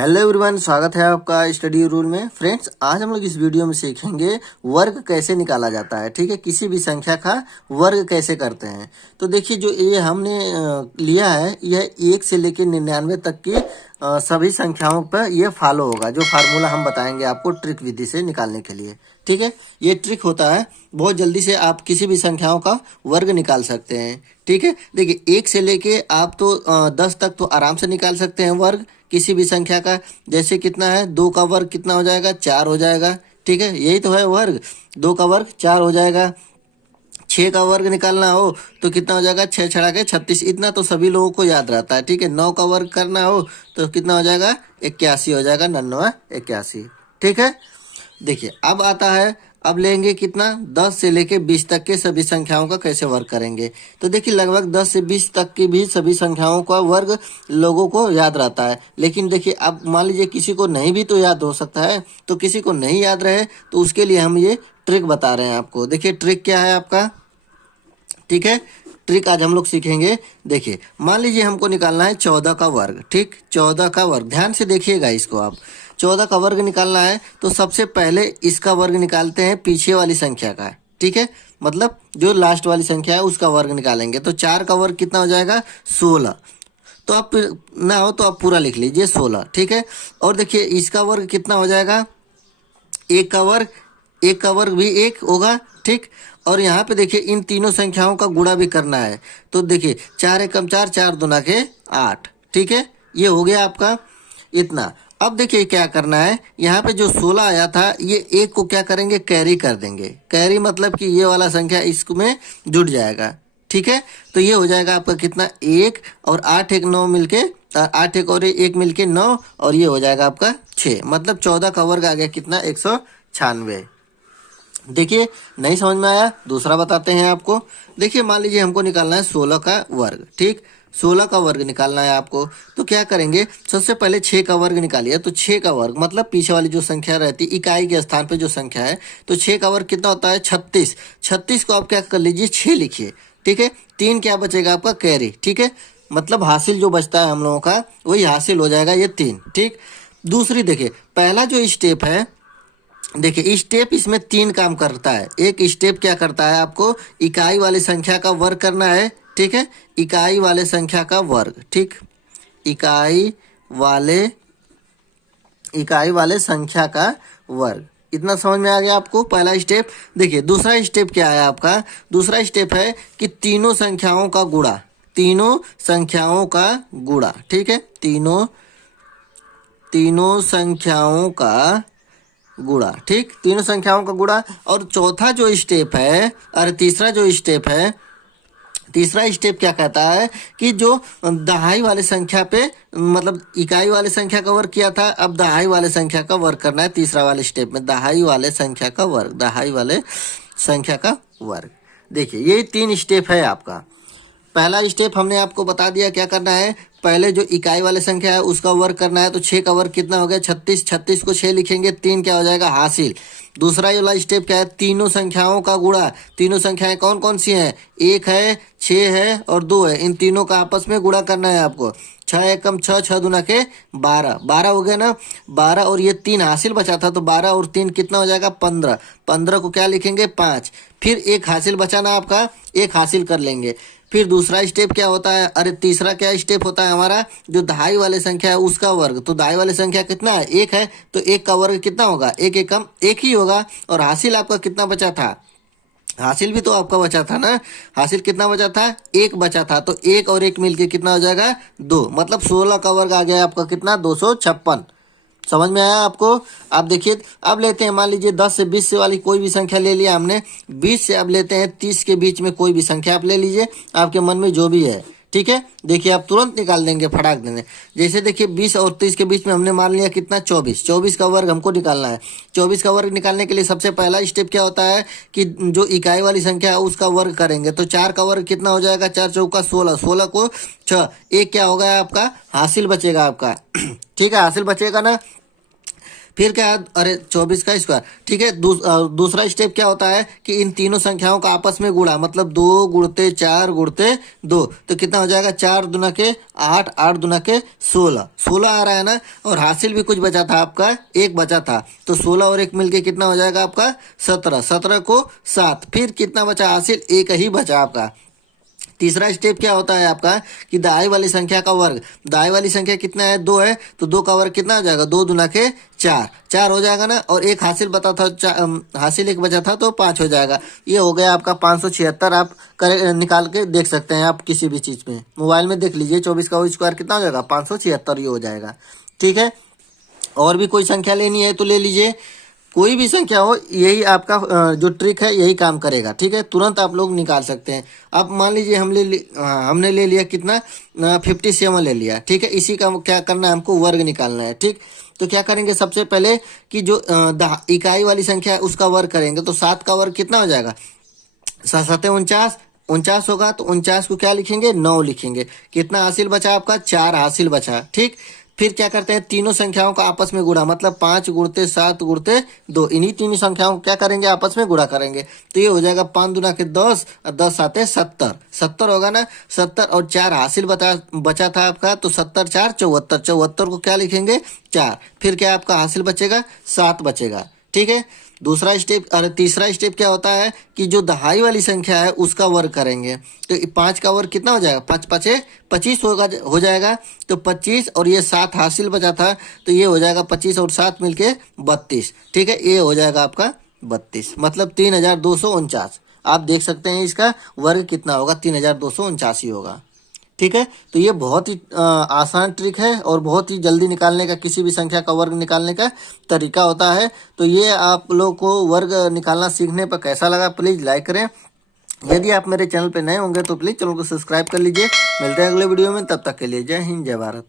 Hello everyone, स्वागत है आपका स्टडी रूल में। फ्रेंड्स, आज हम लोग इस वीडियो में सीखेंगे वर्ग कैसे निकाला जाता है। ठीक है, किसी भी संख्या का वर्ग कैसे करते हैं। तो देखिए, जो ये हमने लिया है, यह 1 से लेकर 99 तक की सभी संख्याओं पर ये फॉलो होगा। जो फार्मूला हम बताएंगे आपको ट्रिक विधि से निकालने के लिए। ठीक है, ये ट्रिक होता है, बहुत जल्दी से आप किसी भी संख्याओं का वर्ग निकाल सकते हैं। ठीक है, देखिए 1 से लेके आप तो 10 तक तो आराम से निकाल सकते हैं वर्ग किसी भी संख्या का। जैसे कितना है, 2 का वर्ग कितना हो जाएगा, 4 हो जाएगा। ठीक है, यही तो है वर्ग, 2 का वर्ग 4 हो जाएगा। 6 का वर्ग निकालना हो तो कितना हो जाएगा, 6 छड़ा के 36। इतना तो सभी लोगों को याद रहता है। ठीक है, 9 का वर्ग करना हो तो कितना हो जाएगा, 81 हो जाएगा, 99 81। ठीक है, देखिए अब आता है, अब लेंगे कितना, 10 से लेके 20 तक के सभी संख्याओं का कैसे वर्ग करेंगे। तो देखिए लगभग 10 से 20 तक की भी सभी संख्याओं का वर्ग लोगों को याद रहता है। लेकिन देखिए, अब मान लीजिए किसी को नहीं भी तो याद हो सकता है, तो किसी को नहीं याद रहे तो उसके लिए हम ये ट्रिक बता रहे हैं आपको। देखिए ट्रिक क्या है आपका। ठीक है, ट्रिक आज हम लोग सीखेंगे। देखिए मान लीजिए हमको निकालना है 14 का वर्ग। ठीक, 14 का वर्ग, ध्यान से देखिएगा इसको आप। 14 का वर्ग निकालना है तो सबसे पहले इसका वर्ग निकालते हैं, पीछे वाली संख्या का। ठीक है, मतलब जो लास्ट वाली संख्या है उसका वर्ग निकालेंगे। तो 4 का वर्ग कितना हो जाएगा, 16। तो आप ना हो तो आप पूरा लिख लीजिए 16। ठीक है, और देखिए इसका वर्ग कितना हो जाएगा, 1 का वर्ग, 1 का वर्ग भी 1 होगा। ठीक, और यहाँ पे देखिए इन तीनों संख्याओं का गुणा भी करना है। तो देखिए 4 एकम 4, 4 दूना के 8। ठीक है, ये हो गया आपका इतना। अब देखिए क्या करना है, यहाँ पे जो 16 आया था ये 1 को क्या करेंगे, कैरी कर देंगे। कैरी मतलब कि ये वाला संख्या इसमें जुड़ जाएगा। ठीक है, तो ये हो जाएगा आपका कितना, 1 और 8 1 9 मिलके, 8 1 और 1 मिलके 9, और ये हो जाएगा आपका 6। मतलब 14 का वर्ग आ गया कितना, 196। देखिए नहीं समझ में आया, दूसरा बताते हैं आपको। देखिए मान लीजिए हमको निकालना है 16 का वर्ग। ठीक, 16 का वर्ग निकालना है आपको, तो क्या करेंगे, सबसे पहले 6 का वर्ग निकालिए। तो 6 का वर्ग मतलब पीछे वाली जो संख्या रहती है, इकाई के स्थान पे जो संख्या है, तो 6 का वर्ग कितना होता है, 36। 36 को आप क्या कर लीजिए, 6 लिखिए। ठीक है, 3 क्या बचेगा आपका, कैरी। ठीक है, मतलब हासिल जो बचता है हम लोगों का वही हासिल हो जाएगा, ये 3। ठीक, दूसरी देखिए, पहला जो स्टेप है, देखिए स्टेप इसमें 3 काम करता है। एक स्टेप क्या करता है, आपको इकाई वाली संख्या का वर्ग करना है। ठीक है, इकाई वाले संख्या का वर्ग। ठीक, इकाई वाले संख्या का वर्ग, इतना समझ में आ गया आपको पहला स्टेप। देखिए दूसरा स्टेप क्या है आपका, दूसरा स्टेप है कि तीनों संख्याओं का गुणा, तीनों संख्याओं का गुणा। ठीक है, तीनों संख्याओं का गुणा। ठीक, तीनों संख्याओं का गुणा। और चौथा जो स्टेप है, और तीसरा जो स्टेप है, तीसरा स्टेप क्या कहता है कि जो दहाई वाले संख्या पे, मतलब इकाई वाले संख्या का वर्ग किया था, अब दहाई वाले संख्या का वर्ग करना है। तीसरा वाले स्टेप में दहाई वाले संख्या का वर्ग, दहाई वाले संख्या का वर्ग। देखिए ये 3 स्टेप है आपका। पहला स्टेप हमने आपको बता दिया क्या करना है, पहले जो इकाई वाले संख्या है उसका वर्ग करना है। तो 6 का वर्ग कितना हो गया, 36। 36 को 6 लिखेंगे, 3 क्या हो जाएगा, हासिल। दूसरा वाला स्टेप क्या है, तीनों संख्याओं का गुणा। तीनों संख्याएं कौन कौन सी हैं, 1 है, 6 है और 2 है। इन तीनों का आपस में गुणा करना है आपको। 6 एकम 6, 6 दूना के 12, 12 हो गया ना, 12 और ये 3 हासिल बचा था, तो 12 और 3 कितना हो जाएगा, 15। 15 को क्या लिखेंगे, 5। फिर एक हासिल बचाना आपका, एक हासिल कर लेंगे। फिर दूसरा स्टेप क्या होता है, अरे तीसरा क्या स्टेप होता है हमारा, जो दहाई वाले संख्या है उसका वर्ग। तो दहाई वाले संख्या कितना है, 1 है, तो 1 का वर्ग कितना होगा, 1 एकम 1 ही होगा। और हासिल आपका कितना बचा था, हासिल भी तो आपका बचा था ना, हासिल कितना बचा था, 1 बचा था। तो 1 और 1 मिलके कितना हो जाएगा, 2। मतलब 16 का वर्ग आ गया आपका कितना, 256। समझ में आया आपको। आप देखिए अब लेते हैं, मान लीजिए 10 से 20 से वाली कोई भी संख्या ले लिया हमने, 20 से अब लेते हैं 30 के बीच में कोई भी संख्या आप ले लीजिए, आपके मन में जो भी है। ठीक है, देखिए आप तुरंत निकाल देंगे, फटाक देंगे। जैसे देखिए 20 और 30 के बीच में हमने मान लिया कितना, 24। 24 का वर्ग हमको निकालना है। 24 का वर्ग निकालने के लिए सबसे पहला स्टेप क्या होता है कि जो इकाई वाली संख्या है उसका वर्ग करेंगे। तो 4 का वर्ग कितना हो जाएगा, 4 चौका 16, 16 को 6, 1 क्या होगा आपका, हासिल बचेगा आपका। ठीक है, हासिल बचेगा ना। फिर क्या, अरे 24 का स्क्वायर, ठीक है। दूसरा स्टेप क्या होता है कि इन तीनों संख्याओं का आपस में गुणा, मतलब 2 गुणते 4 गुणते 2, तो कितना हो जाएगा, 4 दूना के 8, 8 दूना के 16, 16 आ रहा है ना। और हासिल भी कुछ बचा था आपका, एक बचा था, तो 16 और एक मिलके कितना हो जाएगा आपका 17, 17 को 7, फिर कितना बचा हासिल, एक ही बचा आपका। तीसरा स्टेप क्या होता है आपका कि दाई वाली संख्या का वर्ग, दाई वाली संख्या कितना है, 2 है, तो 2 का वर्ग कितना हो जाएगा, 2 दूना के 4, 4 हो जाएगा ना। और एक हासिल बता था, हासिल एक बचा था तो 5 हो जाएगा। ये हो गया आपका 576। आप निकाल के देख सकते हैं आप किसी भी चीज़ में, मोबाइल में देख लीजिए, 24 का स्क्वायर कितना हो जाएगा, 576 ये हो जाएगा, ठीक है। और भी कोई संख्या लेनी है तो ले लीजिए, कोई भी संख्या हो, यही आपका जो ट्रिक है यही काम करेगा, ठीक है। तुरंत आप लोग निकाल सकते हैं। अब मान लीजिए हमने ले लिया कितना, 57 ले लिया, ठीक है। इसी का क्या करना है, हमको वर्ग निकालना है, ठीक। तो क्या करेंगे, सबसे पहले कि जो इकाई वाली संख्या है उसका वर्ग करेंगे, तो 7 का वर्ग कितना हो जाएगा, 7 49, 49 होगा, तो 49 को क्या लिखेंगे, 9 लिखेंगे। कितना हासिल बचा आपका, 4 हासिल बचा, ठीक। फिर क्या करते हैं, तीनों संख्याओं का आपस में गुणा, मतलब 5 गुणते 7 गुणते 2, इन्हीं तीनों संख्याओं को क्या करेंगे, आपस में गुणा करेंगे, तो ये हो जाएगा 5 दूना के 10 और 10 साते 70, 70 होगा ना। 70 और 4 हासिल बचा था आपका, तो 70 4 74, 74 को क्या लिखेंगे, 4, फिर क्या आपका हासिल बचेगा, 7 बचेगा, ठीक है। दूसरा स्टेप, अरे तीसरा स्टेप क्या होता है कि जो दहाई वाली संख्या है उसका वर्ग करेंगे, तो 5 का वर्ग कितना हो जाएगा, 5 5 25 हो जाएगा, तो 25 और ये 7 हासिल बचा था, तो ये हो जाएगा 25 और 7 मिलके 32, ठीक है। ये हो जाएगा आपका 32, मतलब 3249। आप देख सकते हैं इसका वर्ग कितना होगा, 3249 होगा, ठीक है। तो ये बहुत ही आसान ट्रिक है और बहुत ही जल्दी निकालने का, किसी भी संख्या का वर्ग निकालने का तरीका होता है। तो ये आप लोग को वर्ग निकालना सीखने पर कैसा लगा, प्लीज़ लाइक करें। यदि आप मेरे चैनल पे नए होंगे तो प्लीज़ चैनल को सब्सक्राइब कर लीजिए। मिलते हैं अगले वीडियो में, तब तक के लिए जय हिंद जय भारत।